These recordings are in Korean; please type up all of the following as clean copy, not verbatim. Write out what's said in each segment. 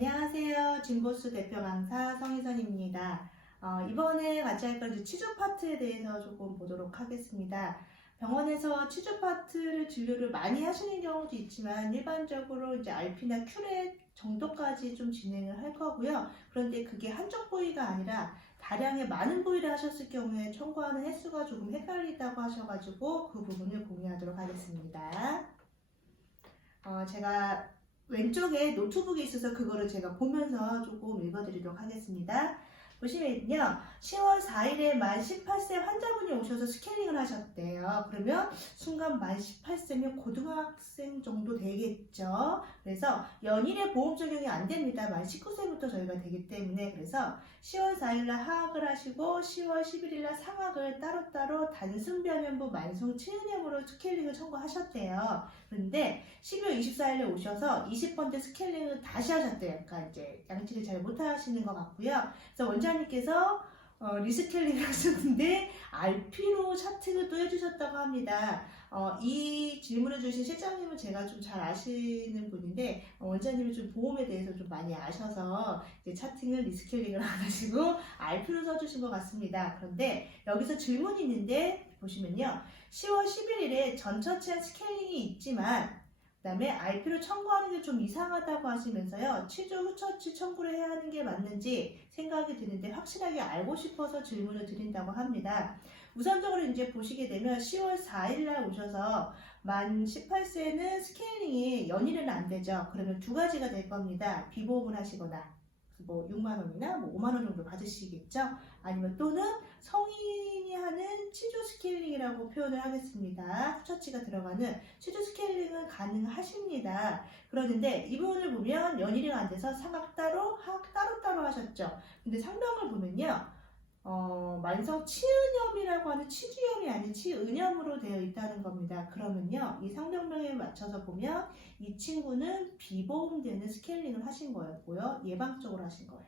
안녕하세요. 진보수 대표 강사 성희선입니다. 이번에 같이 할 건 치주 파트에 대해서 조금 보도록 하겠습니다. 병원에서 치주 파트를 진료를 많이 하시는 경우도 있지만 일반적으로 이제 RP나 큐렛 정도까지 좀 진행을 할 거고요. 그런데 그게 한쪽 부위가 아니라 다량의 많은 부위를 하셨을 경우에 청구하는 횟수가 조금 헷갈리다고 하셔가지고 그 부분을 공유하도록 하겠습니다. 제가 왼쪽에 노트북이 있어서 그거를 제가 보면서 조금 읽어드리도록 하겠습니다. 보시면요, 10월 4일에 만 18세 환자분이 오셔서 스캐닝을 하셨대요. 그러면 순간 만 18세면 고등학생 정도 되겠죠. 그래서 연일에 보험 적용이 안 됩니다. 만 19세부터 저희가 되기 때문에. 그래서 10월 4일날 하악을 하시고 10월 11일날 상악을 따로따로 단순 변연부 만성 치은염으로 스케일링을 청구하셨대요. 그런데 12월 24일에 오셔서 20번째 스케일링을 다시 하셨대요. 그러니까 이제 양치를 잘 못하시는 것 같고요. 그래서 원장님께서 리스케일링을 하셨는데 RP로 차팅을 또 해주셨다고 합니다. 이 질문을 주신 실장님은 제가 좀 잘 아시는 분인데 원장님이 좀 보험에 대해서 좀 많이 아셔서 이제 차팅을 리스케일링을 안 하시고 RP로 써주신 것 같습니다. 그런데 여기서 질문이 있는데 보시면요, 10월 11일에 전처치한 스케일링이 있지만 그 다음에 RP로 청구하는 게 좀 이상하다고 하시면서요, 치주 후처치 청구를 해야 하는 게 맞는지 생각이 드는데 확실하게 알고 싶어서 질문을 드린다고 합니다. 우선적으로 이제 보시게 되면 10월 4일날 오셔서 만 18세는 스케일링이 연일은 안 되죠. 그러면 두 가지가 될 겁니다. 비보험을 하시거나 뭐 6만 원이나 뭐 5만 원 정도 받으시겠죠. 아니면 또는 성인이 하는 치주 스케일링이라고 표현을 하겠습니다. 후처치가 들어가는 치주 스케일링은 가능하십니다. 그러는데 이 부분을 보면 연일이 안 돼서 상악 따로, 하악 따로따로 하셨죠. 근데 상병을 보면요, 만성 치은염이라고 하는 치주염이 아닌 치은염으로 되어 있다는 겁니다. 그러면요, 이 상병명에 맞춰서 보면 이 친구는 비보험되는 스케일링을 하신 거였고요, 예방적으로 하신 거예요.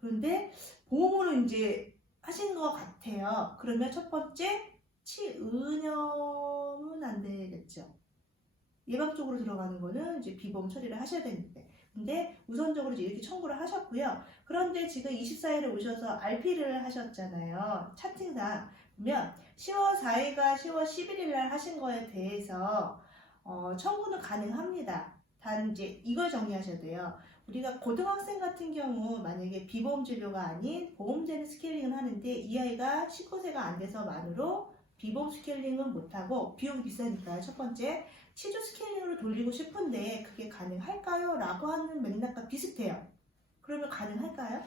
그런데 보험으로 이제 하신 것 같아요. 그러면 첫 번째 치은염은 안 되겠죠. 예방적으로 들어가는 거는 이제 비보험 처리를 하셔야 되는데, 근데 우선적으로 이제 이렇게 청구를 하셨고요. 그런데 지금 24일에 오셔서 RP를 하셨잖아요. 차팅상 보면 10월 4일과 10월 11일 날 하신 거에 대해서 청구는 가능합니다. 단 이제 이걸 정리하셔야 돼요. 우리가 고등학생 같은 경우 만약에 비보험 진료가 아닌 보험되는 스케일링을 하는데 이 아이가 19세가 안 돼서 만으로 비보험 스케일링은 못하고 비용이 비싸니까 첫 번째 치주 스케일링으로 돌리고 싶은데 그게 가능할까요? 라고 하는 맥락과 비슷해요. 그러면 가능할까요?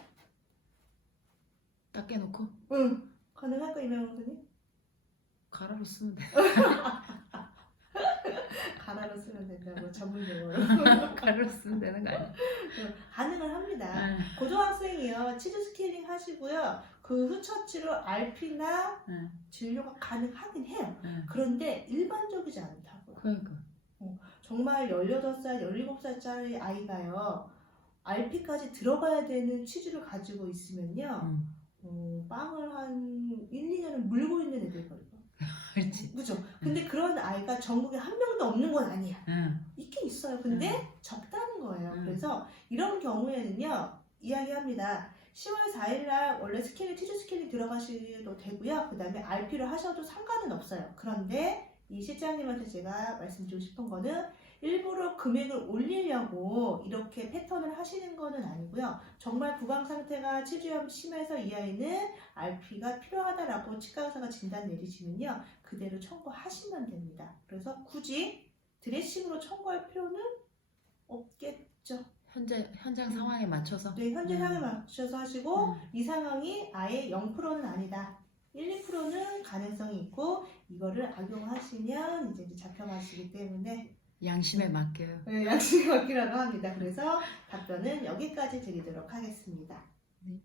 딱 깨놓고 응. 가능할까요, 이명훈 선생님? 가라로 쓰면 돼. 가나로 쓰면 될까요? 뭐 전문 용어로. 가라로 쓰면 되는 거 아니야? 가능을 합니다. 응. 고등학생이요, 치주 스케일링 하시고요, 그 후처치로 RP나 응. 진료가 가능하긴 해요. 응. 그런데 일반적이지 않다고요. 그러니까 정말 18살, 17살짜리 아이가요, RP까지 들어가야 되는 치주를 가지고 있으면요, 빵을 한 1, 2년을 물고 있는 애들거든요. 그렇지. 그죠? 근데 그런 아이가 전국에 한 명도 없는 건 아니야. 응. 있긴 있어요. 근데 적다는 거예요. 음. 그래서 이런 경우에는요, 이야기합니다. 10월 4일날 원래 스케일링, 치주 스케일링 들어가셔도 되고요. 그 다음에 RP를 하셔도 상관은 없어요. 그런데 이 실장님한테 제가 말씀드리고 싶은 거는 일부러 금액을 올리려고 이렇게 패턴을 하시는 거는 아니고요. 정말 부강 상태가 치주염 심해서 이 아이는 RP가 필요하다라고 치과 의사가 진단 내리시면요, 그대로 청구하시면 됩니다. 그래서 굳이 드레싱으로 청구할 필요는 없겠죠. 현장 상황에 맞춰서. 네, 현재 상황에 맞춰서 하시고 이 상황이 아예 0%는 아니다. 1, 2%는 가능성이 있고 이거를 악용하시면 이제 잡혀가시기 때문에 양심에 맡겨요. 네, 양심이 맡기라고 합니다. 그래서 답변은 여기까지 드리도록 하겠습니다. 네.